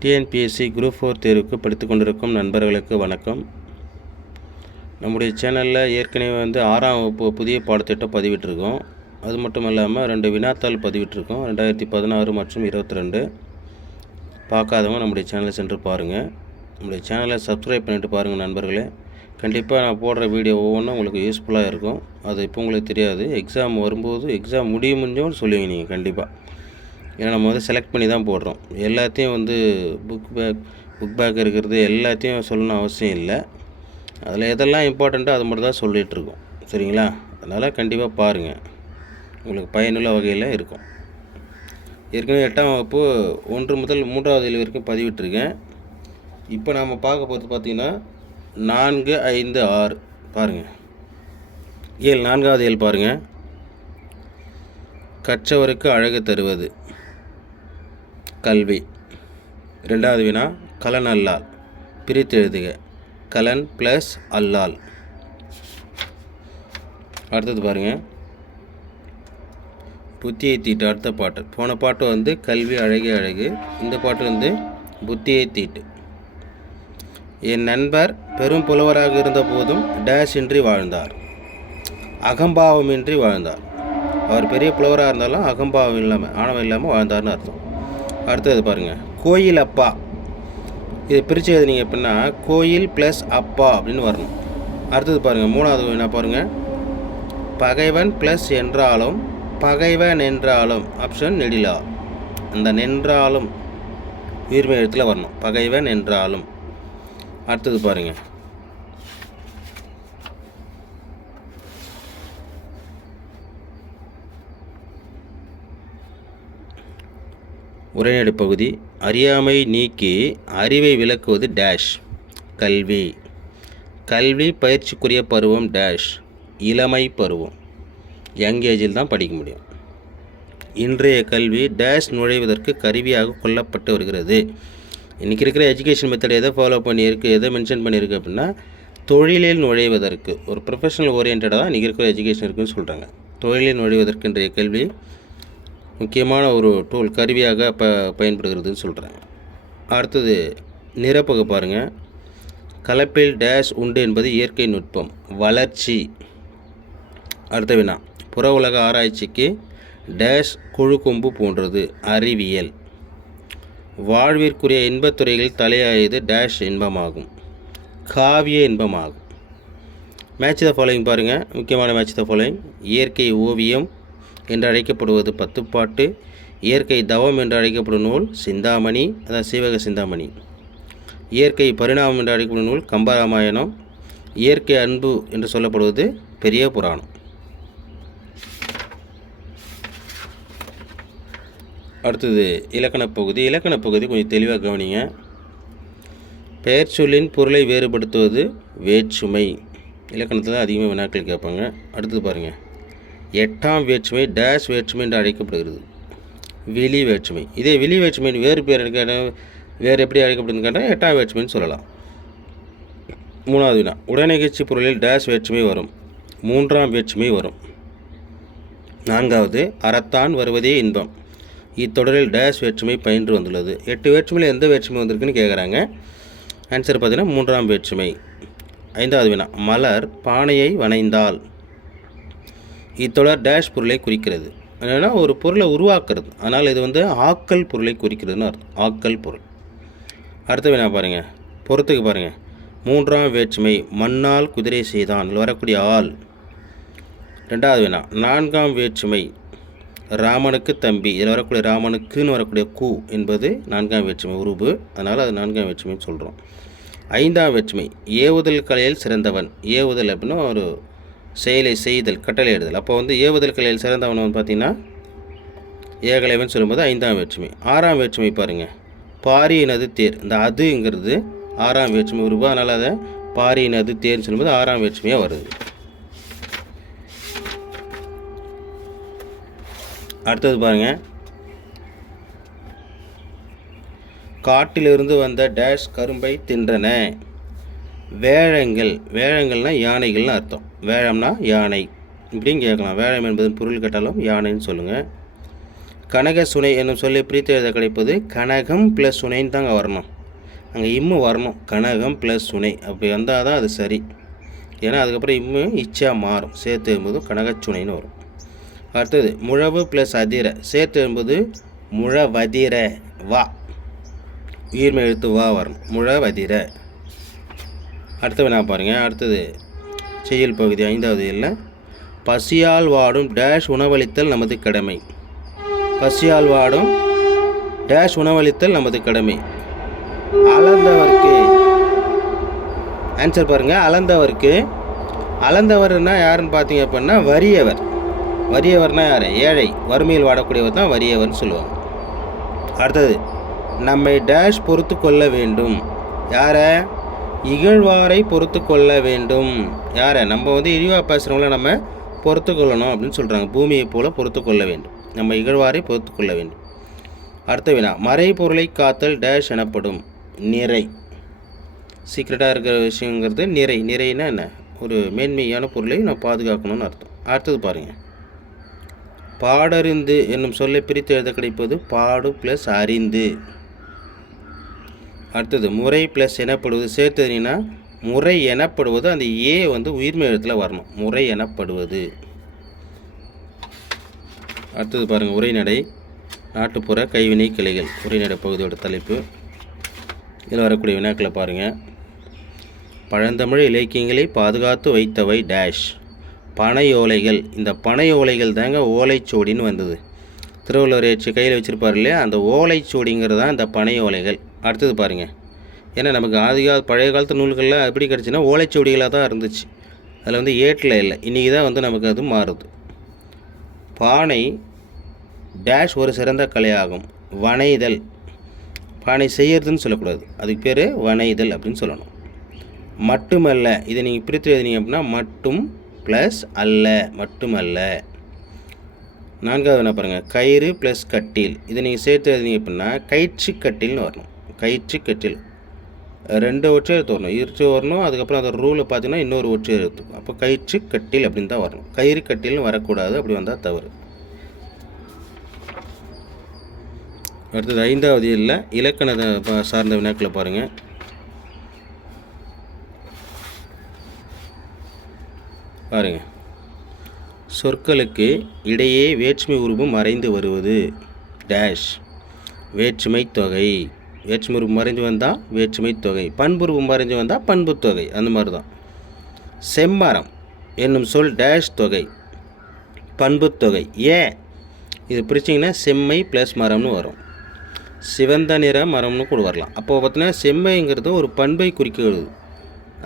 TNPSC group 4 தேர்வுக்கு படித்து கொண்டிருக்கும் நண்பர்களுக்கு வணக்கம். நம்முடைய சேனலில் ஏற்கனவே 6ஆம் வகுப்பு புதிய பாடத்திட்டம் பதிவிட்டிருக்கோம். அது மட்டும் இல்லாமல் 2 வினாத்தாள் பதிவிட்டிருக்கோம். 2016 மற்றும் 22. பார்க்காதவங்க நம்முடைய சேனலை சென்று பாருங்கள். நம்முடைய சேனலை சப்ஸ்கிரைப் பண்ணிவிட்டு பாருங்கள் நண்பர்களே. கண்டிப்பாக நான் போடுற வீடியோ ஒவ்வொன்றும் உங்களுக்கு யூஸ்ஃபுல்லாக இருக்கும். அது இப்போ உங்களுக்கு தெரியாது. எக்ஸாம் வரும்போது எக்ஸாம் முடியும்னு சொல்லுவீங்க நீங்கள் கண்டிப்பாக. ஏன்னா நம்ம செலக்ட் பண்ணி தான் போடுறோம். எல்லாத்தையும் புக் பேக் இருக்கிறது எல்லாத்தையும் சொல்லணும்னு அவசியம் இல்லை. அதில் எதெல்லாம் இம்பார்ட்டண்ட்டோ அது மட்டும் தான் சொல்லிகிட்ருக்கோம். சரிங்களா? அதனால் கண்டிப்பாக பாருங்கள், உங்களுக்கு பயனுள்ள வகையில் இருக்கும். ஏற்கனவே 8ஆம் வகுப்பு 1 முதல் 3வது இயல் வரைக்கும் பதிவிட்டிருக்கேன். இப்போ நாம் பார்க்க போகிறது பார்த்திங்கன்னா 4, 5, 6 பாருங்கள். 4வது இயல் பாருங்கள். கற்றவருக்கு அழகு தருவது கல்வி. 2வது வினா கலன் அல்லால். பிரித்து எழுதுக. கலன் ப்ளஸ் அல்லால். அடுத்தது பாருங்கள். புத்தியை தீட்டு. அடுத்த பாட்டு. போன பாட்டு கல்வி அழகே அழகு. இந்த பாட்டு புத்தியை தீட்டு. என் நண்பர் பெரும் புலவராக இருந்த போதும் டேஷ் இன்றி வாழ்ந்தார். அகம்பாவமின்றி வாழ்ந்தார். அவர் பெரிய புலவராக இருந்தாலும் அகம்பாவம் இல்லாமல் ஆணவம் இல்லாமல் வாழ்ந்தார்னு அர்த்தம். அடுத்தது பாருங்கள். கோயில் அப்பா. இதை பிரித்து எழுதினீங்க எப்படின்னா கோயில் ப்ளஸ் அப்பா அப்படின்னு வரணும். அடுத்தது பாருங்கள். 3வது என்ன பாருங்கள். பகைவன் ப்ளஸ் என்றாலும் பகைவன் என்றாலும் ஆப்ஷன் நெடிலா. அந்த நின்றாலும் உயிர்மை எழுத்தில் வரணும். பகைவன் என்றாலும். அடுத்தது பாருங்கள். உரைநடை பகுதி. அறியாமை நீக்கி அறிவை விளக்குவது டேஷ் கல்வி. கல்வி பயிற்சிக்குரிய பருவம் டேஷ் இளமை பருவம். யங் ஏஜில் தான் படிக்க முடியும். இன்றைய கல்வி டேஷ் நுழைவதற்கு கருவியாக கொள்ளப்பட்டு வருகிறது. இன்றைக்கி இருக்கிற எஜுகேஷன் மெத்தட் எதை ஃபாலோ பண்ணியிருக்கு, எதை மென்ஷன் பண்ணியிருக்கு அப்படின்னா தொழிலில் நுழைவதற்கு ஒரு ப்ரொஃபஷனல் ஓரியன்டாக தான் இன்றைக்கி இருக்கிற எஜுகேஷன் இருக்குதுன்னு சொல்கிறாங்க. தொழிலில் நுழைவதற்கு இன்றைய கல்வி முக்கியமான ஒரு டூல் கருவியாக பயன்படுகிறதுன்னு சொல்கிறாங்க. அடுத்தது நிரப்பக பாருங்கள். கலப்பில் டேஷ் உண்டு என்பது இயற்கை நுட்பம் வளர்ச்சி. அடுத்த வினா. புற உலக ஆராய்ச்சிக்கு டேஷ் குழு கொம்பு போன்றது அறிவியல். வாழ்விற்குரிய இன்பத்துறைகளில் தலையாயது டேஷ் இன்பமாகும் காவிய இன்பமாகும். மேட்ச் த ஃபாலோயிங் பாருங்கள். முக்கியமான மேட்ச் த ஃபாலோயிங். இயற்கை ஓவியம் என்று அழைக்கப்படுவது 10 பாட்டு. இயற்கை தவம் என்று அழைக்கப்படும் நூல் சிந்தாமணி, அதாவது சீவக சிந்தாமணி. இயற்கை பரிணாமம் என்று அழைக்கப்படும் நூல் கம்பராமாயணம். இயற்கை அன்பு என்று சொல்லப்படுவது பெரிய புராணம். அடுத்தது இலக்கணப்பகுதி. இலக்கணப்பகுதி கொஞ்சம் தெளிவாக கவனிங்க. பெயர் சொல்லின் பொருளை வேறுபடுத்துவது வேற்றுமை. இலக்கணத்தில் அதிகமாக வினாக்கள் கேட்பாங்க. அடுத்தது பாருங்கள். 8ஆம் வேற்றுமை டேஷ் வேற்றுமை என்று அழைக்கப்படுகிறது வெளி வேற்றுமை. இதே வெளி வேற்றுமை வேறு பேர் வேறு எப்படி அழைக்கப்படுதுன்னு கேட்டால் 8ஆம் வேற்றுமைன்னு சொல்லலாம். 3வது வினா. உடனிகழ்ச்சி பொருளில் டேஷ் வேற்றுமை வரும் 3ஆம் வேற்றுமை வரும். 4வது அறத்தான் வருவதே இன்பம். இத்தொடரில் டேஷ் வேற்றுமை பயின்று வந்துள்ளது. 8 வேற்றுமையில் எந்த வேற்றுமை வந்திருக்குன்னு கேட்குறாங்க. ஆன்சர் பார்த்தீங்கன்னா 3ஆம் வேற்றுமை. 5வது வினா. மலர் பானையை வணைந்தால். இத்தொடர் டேஷ் பொருளை குறிக்கிறது. என்னென்னா ஒரு பொருளை உருவாக்குறது. அதனால் இது ஆக்கல் பொருளை குறிக்கிறதுன்னு அர்த்தம். ஆக்கல் பொருள். அடுத்த வினா பாருங்கள். பொறுத்துக்கு பாருங்கள். 3ஆம் வேற்றுமை மண்ணால் குதிரை செய்தான். இதில் வரக்கூடிய ஆள். 2வது வினா. 4ஆம் வேற்றுமை ராமனுக்கு தம்பி. இதில் வரக்கூடிய ராமனுக்குன்னு வரக்கூடிய கூ என்பது 4ஆம் வேற்றுமை உருவு. அதனால் அது 4ஆம் வேற்றுமைன்னு சொல்கிறோம். 5ஆம் வேற்றுமை ஏவுதல் கலையில் சிறந்தவன். ஏவுதல் அப்படின்னா ஒரு செயலை செய்தல் கட்டளை எழுதல். அப்போ ஏவுதல் கலையில் சிறந்தவன் பார்த்திங்கன்னா ஏகலைவன் சொல்லும்போது 5ஆம் வேற்றுமை. 6ஆம் வேற்றுமை பாருங்கள். பாரியினது தேர். இந்த அதுங்கிறது 6ஆம் வேற்றுமை உருவா. அதனால் அதை பாரியினது தேர்ன்னு சொல்லும்போது 6ஆம் வேற்றுமையாக வருது. அடுத்தது பாருங்கள். காட்டிலிருந்து வந்த டேஷ் கரும்பை தின்றன வேழங்கள். வேழங்கள்னால் யானைகள்னு அர்த்தம். வேழம்னா யானை இப்படின்னு கேட்கலாம். வேழம் என்பது பொருள் கேட்டாலும் யானைன்னு சொல்லுங்கள். கனக சுனை என்னும் சொல்லி பிரித்து எழுத கிடைப்பது கனகம் ப்ளஸ் சுனைன்னு தாங்க வரணும். அங்கே இம்மு வரணும். கனகம் ப்ளஸ் சுனை அப்படி வந்தால் தான் அது சரி. ஏன்னா அதுக்கப்புறம் இம்மு இச்சா மாறும். சேர்த்து எழும்போது கனகச்சுனைன்னு வரும். அடுத்தது முழவு ப்ளஸ் அதிர சேர்த்து எழும்போது முழவதிர வா, உயிர்மை எழுத்து வா வரணும். முழவதிர. அடுத்த வினா பாருங்கள். அடுத்தது செய்யுள் பகுதி 5வது இல்லை. பசியால் வாடும் டேஷ் உணவளித்தல் நமது கடமை. பசியால் வாடும் டேஷ் உணவளித்தல் நமது கடமை. அளந்தவர்க்கு ஆன்சர் பாருங்கள். அளந்தவர்க்கு. அளந்தவர்னா யாருன்னு பார்த்தீங்க அப்படின்னா வறியவர். வறியவர்னா யார்? ஏழை, வறுமையில் வாடக்கூடியவர் தான் வறியவர்னு சொல்லுவாங்க. அடுத்தது நம்மை டேஷ் பொறுத்து கொள்ள வேண்டும். யாரை? இகழ்வாரை பொறுத்து கொள்ள வேண்டும். யாரை? நம்ம இழிவாக பேசுகிறவங்கள நம்ம பொறுத்து கொள்ளணும் அப்படின்னு சொல்கிறாங்க. பூமியை போல பொறுத்து கொள்ள வேண்டும். நம்ம இகழ்வாரை பொறுத்து கொள்ள வேண்டும். அடுத்த வினா. மறை பொருளை காத்தல் டேஷ் எனப்படும். நிறை. சீக்ரெட்டாக இருக்கிற விஷயங்கிறது நிறை. நிறைனா என்ன? ஒரு மேன்மையான பொருளை நான் பாதுகாக்கணும்னு அர்த்தம். அடுத்தது பாருங்கள். பாடறிந்து என்னும் சொல்லை பிரித்து எழுத கிடைப்பது பாடு ப்ளஸ் அறிந்து. அடுத்தது முறை ப்ளஸ் எனப்படுவது சேர்த்துனா முறை எனப்படுவது அந்த ஏ உயிர்மை எழுத்தில் வரணும். முறை எனப்படுவது. அடுத்தது பாருங்கள். உரைநடை நாட்டுப்புற கைவினை கிளைகள் உரைநடை பகுதியோட தலைப்பு. இதில் வரக்கூடிய வினாக்களை பாருங்கள். பழந்தமிழ் இலக்கியங்களை பாதுகாத்து வைத்தவை டேஷ். பனையோலைகள். இந்த பனையோலைகள் தாங்க ஓலைச்சுவடின்னு வந்தது. திருவள்ளுவர் ஏற்றி கையில் வச்சுருப்பார் இல்லையா, அந்த ஓலைச்சுவடிங்கிறது தான் இந்த பனையோலைகள். அடுத்தது பாருங்கள். ஏன்னா நமக்கு பழைய காலத்து நூல்களில் எப்படி கிடச்சின்னா ஓலைச்சுவடிகளாக தான் இருந்துச்சு. அதில் ஏட்டில் இல்லை. இன்றைக்கி தான் நமக்கு அது மாறுது. பானை டேஷ் ஒரு சிறந்த கலையாகும். வனைதல். பானை செய்யறதுன்னு சொல்லக்கூடாது, அதுக்கு பேர் வனைதல் அப்படின்னு சொல்லணும். மட்டுமல்ல. இதை நீங்கள் பிரித்து எழுதினீங்க அப்படின்னா மட்டும் ப்ளஸ் அல்ல, மட்டுமல்ல. 4வது என்ன பாருங்கள். கயிறு ப்ளஸ் கட்டில். இதை நீங்கள் சேர்த்து எழுதினீங்க அப்படின்னா கயிற்று கட்டில்னு வரணும். கயிற்று கட்டில் 2 ஒற்றை எழுத்து வரணும். இருச்சு வரணும். அதுக்கப்புறம் அந்த ரூலில் பார்த்தீங்கன்னா இன்னொரு ஒற்றை எழுத்து. அப்போ கயிற்று கட்டில் அப்படின்னு தான் வரணும். கயிறு கட்டில்னு வரக்கூடாது. அப்படி வந்தால் தவறு. அடுத்தது 5வது இல்லை. இலக்கண சார்ந்த வினாக்களை பாருங்கள். சொற்களுக்கு இடையே வேற்றுமை உருவம் மறைந்து வருவது டேஷ். வேற்றுமை தொகை. வேற்றுமை உருவம் மறைஞ்சு வந்தால் வேற்றுமை தொகை. பண்புருவம் மறைஞ்சு வந்தால் பண்பு தொகை. அந்த மாதிரி தான். செம்மரம் என்னும் சொல் டேஷ் தொகை. பண்பு தொகை. ஏன் இது பிரிச்சிங்கன்னா செம்மை ப்ளஸ் மரம்னு வரும். சிவந்த நிற மரம்னு கூட வரலாம். அப்போது பார்த்தீங்கன்னா செம்மைங்கிறது ஒரு பண்பை குறிக்கிறது.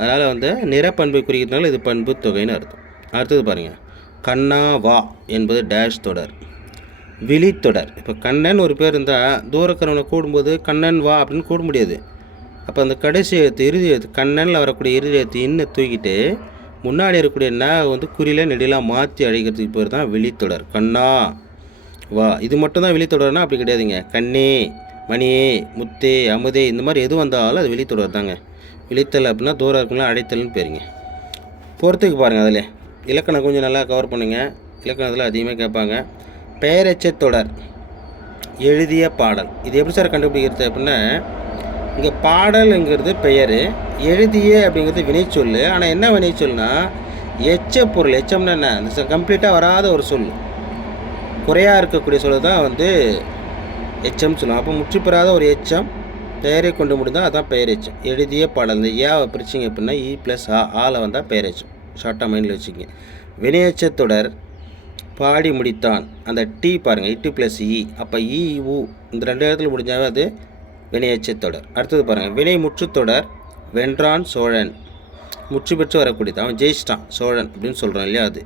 அதனால் நிற பண்பை குறிக்கிறதுனால இது பண்பு தொகைன்னு அர்த்தம். அடுத்தது பாருங்கள். கண்ணா வா என்பது டேஷ் தொடர். விழித்தொடர். இப்போ கண்ணன் ஒரு பேர் இருந்தால் தூரக்கரவனை கூடும்போது கண்ணன் வா அப்படின்னு கூட முடியாது. அப்போ அந்த கடைசி எழுத்து இறுதி எழுத்து கண்ணனில் வரக்கூடிய இறுதி எழுத்து இன்னும் தூக்கிட்டு முன்னாடி இருக்கக்கூடிய ந குறியில் நெடிலாம் மாற்றி அழைக்கிறதுக்கு பேர் தான் விழித்தொடர். கண்ணா வா. இது மட்டும்தான் விழித்தொடர்னா அப்படி கிடையாதுங்க. கண்ணே, மணியே, முத்தே, அமுதே இந்த மாதிரி எது வந்தாலும் அது விழித்தொடர் தாங்க. விழித்தல் அப்படின்னா தூரம் இருக்குங்களா அழைத்தல்னு பேருங்க. பொறுத்துக்கு பாருங்கள். அதில் இலக்கணம் கொஞ்சம் நல்லா கவர் பண்ணுங்கள். இலக்கணத்தில் அதிகமாக கேட்பாங்க. பெயரெச்ச தொடர். எழுதிய பாடல். இது எப்படி சார் கண்டுபிடிக்கிறது அப்படின்னா இங்கே பாடலுங்கிறது பெயர், எழுதிய அப்படிங்கிறது வினைச்சொல். ஆனால் என்ன வினைச்சொல்னா எச்ச பொருள். எச்சம்னா என்ன? அந்த கம்ப்ளீட்டாக வராத ஒரு சொல், குறையாக இருக்கக்கூடிய சொல் தான் எச்சம் சொல்லுவோம். அப்போ முற்றுப்பெறாத ஒரு எச்சம் பெயரை கொண்டு முடிந்தால் அதுதான் பெயரெச்சம். எழுதிய பாடல். இந்த ஏவை பிரிச்சிங்க அப்படின்னா இ ப்ளஸ் ஆல வந்தால் பெயரெச்சம். ஷார்ட்டாக மைண்டில் வச்சுக்கிங்க. வினையெச்ச தொடர். பாடி முடித்தான். அந்த டி பாருங்கள், இட்டு ப்ளஸ் இ. அப்போ இ உ இந்த 2 இடத்துல முடிஞ்சாவே அது வினையெச்ச தொடர். அடுத்தது பாருங்கள். வினை முற்றுத்தொடர். வென்றான் சோழன். முற்று பெற்று வரக்கூடியது. அவன் ஜெயிச்சிட்டான் சோழன் அப்படின்னு சொல்கிறான் இல்லையா, அது.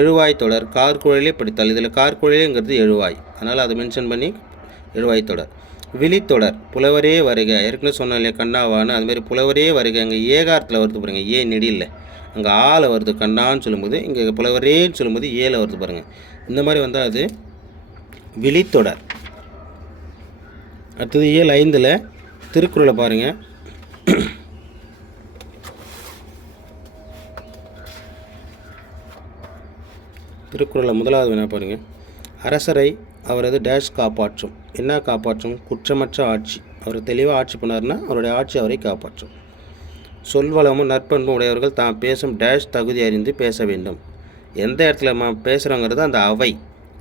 எழுவாய் தொடர். கார்குழலே படித்தால். இதில் கார்குழலேங்கிறது எழுவாய், அதனால் அதை மென்ஷன் பண்ணி எழுவாய் தொடர். விழித்தொடர். புலவரே வருக. ஏற்கனவே சொன்னோம் இல்லையா கண்ணாவான்னு, அதுமாதிரி புலவரே வருக. அங்கே ஏகாரத்தில் வருது பாருங்கள், ஏ நெடியில். அங்கே ஆல வருது கண்ணான்னு சொல்லும்போது, இங்கே புலவரேன்னு சொல்லும்போது ஏல வருது பாருங்கள். இந்த மாதிரி வந்தால் அது விழித்தொடர். அடுத்தது இயல் 5ல் திருக்குறளை பாருங்கள். திருக்குறளை முதலாவது வேணா பாருங்கள். அரசரை அவரது டேஷ் காப்பாற்றும். என்ன காப்பாற்றும்? குற்றமற்ற ஆட்சி. அவர் தெளிவாக ஆட்சி பண்ணார்னா அவருடைய ஆட்சி அவரை காப்பாற்றும். சொல்வளமும் நற்பண்பும் உடையவர்கள் தாம் பேசும் டேஷ் தகுதி அறிந்து பேச வேண்டும். எந்த இடத்துல நம்ம பேசுகிறோங்கிறது அந்த அவை,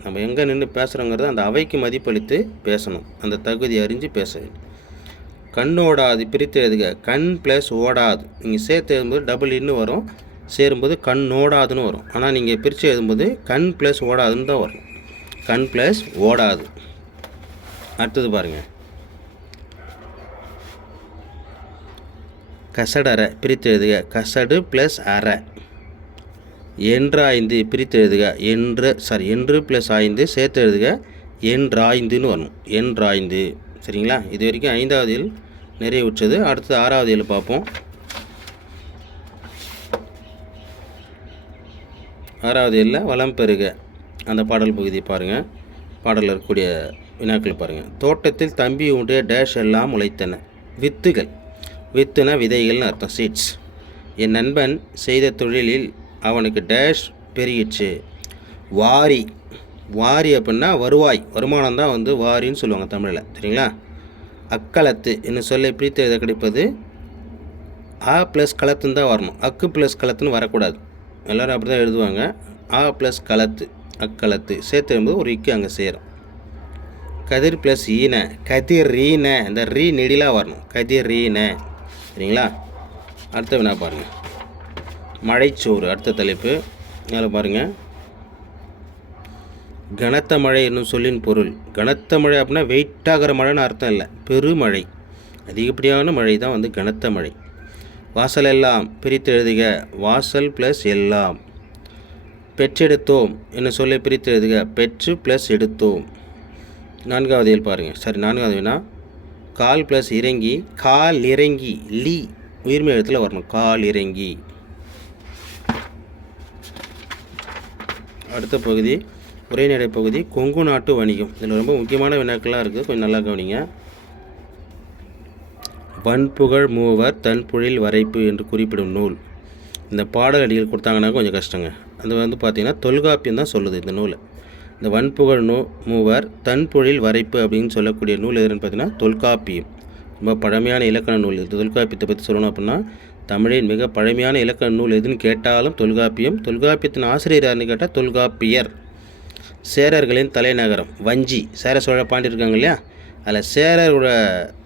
நம்ம எங்கே நின்று பேசுகிறோங்கிறது அந்த அவைக்கு மதிப்பளித்து பேசணும். அந்த தகுதி அறிஞ்சு பேச வேண்டும். கண்ணோடாது பிரித்து எழுதுக. கண் ப்ளஸ் ஓடாது. நீங்கள் சேர்த்து எழுதும்போது டபுள் இன்னு வரும், சேரும்போது கண்ணோடாதுன்னு வரும். ஆனால் நீங்கள் பிரித்து எழுதும்போது கண் ப்ளஸ் ஓடாதுன்னு தான் வரும். கண் ப்ளஸ் ஓடாது. அடுத்தது பாருங்கள். கசடற பிரித்து எழுதுக. கசடு ப்ளஸ் அற. என்றாய்ந்து பிரித்து எழுதுக. என்று ப்ளஸ் ஆய்ந்து சேர்த்து எழுதுக. என்றாய்ந்துன்னு வரணும். என்றாய்ந்து. சரிங்களா? இது வரைக்கும் 5வது இயல் நிறைவுற்றது. அடுத்தது 6வது இயல் பார்ப்போம். 6வது இயலில் வளம் பெறுக அந்த பாடல் பகுதியை பாருங்கள். பாடலில் இருக்கக்கூடிய வினாக்கள் பாருங்கள். தோட்டத்தில் தம்பி உடைய டேஷ் எல்லாம் உழைத்தன. வித்துகள். வித்துனா விதைகள்னு அர்த்தம், சீட்ஸ். என் நண்பன் செய்த தொழிலில் அவனுக்கு டேஷ் பெருகிடுச்சு. வாரி. வாரி அப்படின்னா வருவாய், வருமானம் தான் வந்து வாரின்னு சொல்லுவாங்க தமிழில். சரிங்களா? அக்களத்து என்ன சொல்ல பிரித்து எழுத கிடைப்பது ஆ ப்ளஸ் களத்துன்னு தான் வரணும். அக்கு ப்ளஸ் களத்துன்னு வரக்கூடாது. எல்லோரும் அப்படி தான் எழுதுவாங்க. ஆ ப்ளஸ் களத்து, அக்களத்து சேர்த்து எழுதும்போது ஒரு இக்கு அங்கே சேரும். கதிர் ப்ளஸ் ஈன. கதிர் ஈன. இந்த ரீ நெடிலாக வரணும். கதிர் ஈன. சரிங்களா? அடுத்த வினா பாருங்கள். மழைச்சோறு அடுத்த தலைப்பு. அதில் பாருங்கள். கனத்த மழை என்னும் சொல்லின் பொருள். கனத்த மழை அப்படின்னா வெயிட்டாகிற மழைன்னு அர்த்தம் இல்லை, பெருமழை, அதிகப்படியான மழை தான் வந்து கனத்த மழை. வாசல் எல்லாம் பிரித்து எழுதுக. வாசல் ப்ளஸ் எல்லாம். பெற்றெடுத்தோம் என்ன சொல்லி பிரித்து எழுதுக. பெற்று ப்ளஸ் எடுத்தோம். 4வது இயல் பாருங்கள். சரி, 4வது வினா. கால் ப்ளஸ் இறங்கி. கால் இறங்கி. லீ உயிர்மை எழுத்தில் வரணும். கால் இறங்கி. அடுத்த பகுதி உரைநடை பகுதி. கொங்கு நாட்டு வணிகம். இதில் ரொம்ப முக்கியமான வினாக்கள்லாம் இருக்குது, கொஞ்சம் நல்லா கவனிங்க. வன்புகழ் மூவர் தன்புழில் வரைப்பு என்று குறிப்பிடும் நூல். இந்த பாடல் அடிகள் கொடுத்தாங்கன்னா கொஞ்சம் கஷ்டங்க. அது வந்து பார்த்திங்கன்னா தொல்காப்பியம் தான் சொல்லுது இந்த நூலை. இந்த வன்புகழ் மூவர் தன்புழில் வரைப்பு அப்படின்னு சொல்லக்கூடிய நூல் எதுன்னு பார்த்தீங்கன்னா தொல்காப்பியம். ரொம்ப பழமையான இலக்கண நூல். இது தொல்காப்பியத்தை பற்றி சொல்லணும் அப்படின்னா தமிழின் மிக பழமையான இலக்கண நூல் எதுன்னு கேட்டாலும் தொல்காப்பியம். தொல்காப்பியத்தின் ஆசிரியர் யாருன்னு கேட்டால் தொல்காப்பியர். சேரர்களின் தலைநகரம் வஞ்சி. சேர சோழ பாண்டி இருக்காங்க இல்லையா, அதில் சேரரோட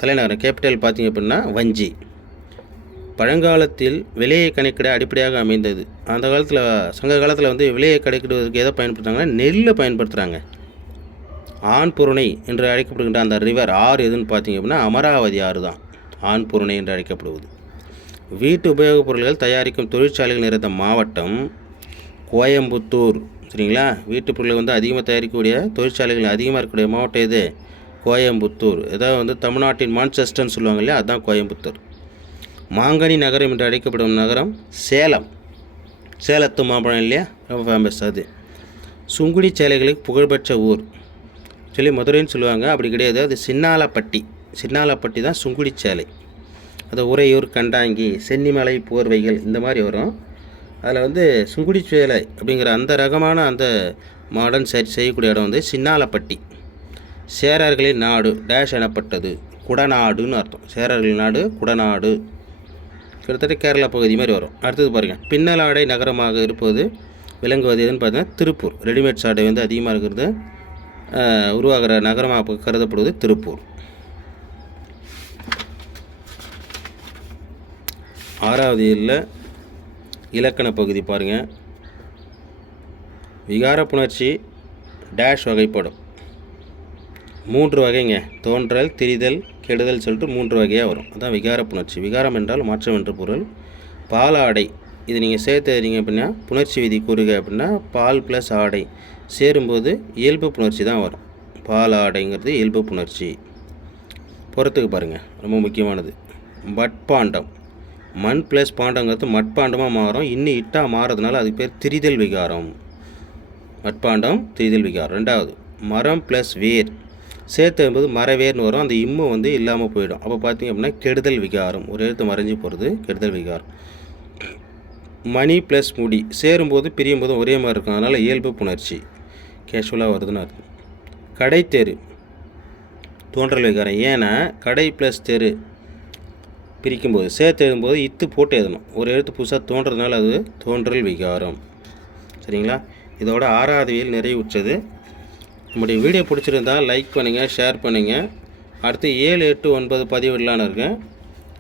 தலைநகரம் கேபிட்டல் பார்த்திங்க அப்படின்னா வஞ்சி. பழங்காலத்தில் விலையை கணக்கிட அடிப்படையாக அமைந்தது. அந்த காலத்தில் சங்க காலத்தில் வந்து விலையை கணக்கிடுவதற்கு எதை பயன்படுத்துகிறாங்கன்னா நெல்லை பயன்படுத்துகிறாங்க. ஆண்புருணை என்று அழைக்கப்படுகின்ற அந்த ரிவர் ஆறு எதுன்னு பார்த்திங்க அப்படின்னா அமராவதி ஆறு தான் ஆண்புருணை என்று அழைக்கப்படுவது. வீட்டு உபயோகப் பொருட்கள் தயாரிக்கும் தொழிற்சாலைகள் நிறைந்த மாவட்டம் கோயம்புத்தூர். சரிங்களா? வீட்டுப் பொருளை வந்து அதிகமாக தயாரிக்கக்கூடிய தொழிற்சாலைகள் அதிகமாக இருக்கக்கூடிய மாவட்டம் எது? கோயம்புத்தூர். ஏதாவது வந்து தமிழ்நாட்டின் மான்செஸ்டர்னு சொல்லுவாங்க இல்லையா, அதுதான் கோயம்புத்தூர். மாங்கனி நகரம் என்று அழைக்கப்படும் நகரம் சேலம். சேலத்து மாம்பழம் இல்லையா, ரொம்ப ஃபேமஸ் அது. சுங்குடி சேலைகளுக்கு புகழ்பெற்ற ஊர் சொல்லி மதுரைன்னு சொல்லுவாங்க, அப்படி கிடையாது, அது சின்னாலப்பட்டி. சின்னாலப்பட்டி தான் சுங்குடி சேலை. அது உறையூர், கண்டாங்கி, சென்னிமலை போர்வைகள் இந்த மாதிரி வரும். அதில் வந்து சுங்குடி சேலை அப்படிங்கிற அந்த ரகமான அந்த மாடர்ன் செய்யக்கூடிய இடம் வந்து சின்னாலப்பட்டி. சேரர்களின் நாடு டேஷ் எனப்பட்டது. குடநாடுன்னு அர்த்தம். சேரர்களின் நாடு குடநாடு. கிட்டத்தட்ட கேரளா பகுதி மாதிரி வரும். அடுத்தது பாருங்கள். பின்னலாடை நகரமாக இருப்பது விளங்குவது எதுன்னு பார்த்தீங்கன்னா திருப்பூர். ரெடிமேட் சாடை வந்து அதிகமாக இருக்கிறது, உருவாகிற நகரமாக கருதப்படுவது திருப்பூர். 6வது இயலில் இலக்கண பகுதி பாருங்கள். விகார புணர்ச்சி டேஷ் வகைப்படும். 3 வகைங்க. தோன்றல், திரிதல், கெடுதல் சொல்லிட்டு 3 வகையாக வரும். அதுதான் விகார புணர்ச்சி. விகாரம் என்றால் மாற்றம் என்று பொருள். பாலாடை இது நீங்கள் சேர்த்து எழுதிங்க அப்படின்னா புணர்ச்சி விதி கூறுக அப்படின்னா பால் ப்ளஸ் ஆடை சேரும்போது இயல்பு புணர்ச்சி தான் வரும். பால் ஆடைங்கிறது இயல்பு புணர்ச்சி. பொறுத்துக்கு பாருங்கள், ரொம்ப முக்கியமானது. மட்பாண்டம். மண் ப்ளஸ் பாண்டங்கிறது மட்பாண்டமாக மாறும். இன்னும் இட்டாக மாறதுனால அதுக்கு பேர் திரிதல் விகாரம். மட்பாண்டம் திரிதல் விகாரம். 2வது மரம் ப்ளஸ் வேர் சேர்த்து என்பது மரவேர்னு வரும். அந்த இம்மு வந்து இல்லாமல் போயிடும். அப்போ பார்த்திங்க அப்படின்னா கெடுதல் விகாரம். ஒரு எழுத்து மறைஞ்சி போகிறது கெடுதல் விகாரம். மணி ப்ளஸ் முடி சேரும்போது பிரியும் போதும் ஒரே மாதிரி இருக்கும், அதனால் இயல்பு புணர்ச்சி கேஷுவலாக வருதுன்னு அர்த்தம். கடைத்தெரு தோன்றல் விகாரம். ஏன்னா கடை ப்ளஸ் தெரு பிரிக்கும்போது சேர்த்து எழுதும்போது இத்து போட்டு எழுதணும். ஒரு எழுத்து புதுசாக தோன்றதுனால அது தோன்றல் விகாரம். சரிங்களா? இதோட 6வது இயல் நிறைவுற்றது. நம்முடைய வீடியோ பிடிச்சிருந்தால் லைக் பண்ணுங்கள், ஷேர் பண்ணுங்கள். அடுத்து 7, 8, 9 பதிவிடலான்னு இருக்கேன்.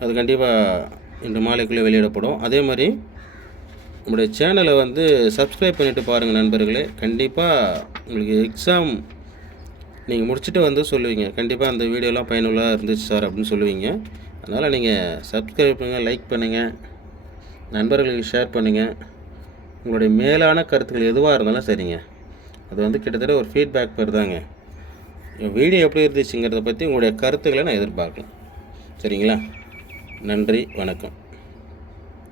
அது கண்டிப்பாக இன்று மாலைக்குள்ளே வெளியிடப்படும். அதே மாதிரி நம்முடைய சேனலை சப்ஸ்கிரைப் பண்ணிவிட்டு பாருங்கள் நண்பர்களே. கண்டிப்பாக உங்களுக்கு எக்ஸாம் நீங்கள் முடிச்சுட்டு சொல்லுவீங்க, கண்டிப்பாக அந்த வீடியோலாம் பயனுள்ளதாக இருந்துச்சு சார் அப்படின்னு சொல்லுவீங்க. அதனால் நீங்கள் சப்ஸ்கிரைப் பண்ணுங்கள், லைக் பண்ணுங்கள், நண்பர்களுக்கு ஷேர் பண்ணுங்கள். உங்களுடைய மேலான கருத்துக்கள் எதுவாக இருந்தாலும் சரிங்க, அது கிட்டத்தட்ட ஒரு ஃபீட்பேக் பேர் தாங்க. வீடியோ எப்படி இருந்துச்சுங்கிறத பற்றி உங்களுடைய கருத்துக்களை நான் எதிர்பார்க்கலாம். சரிங்களா? நன்றி, வணக்கம்.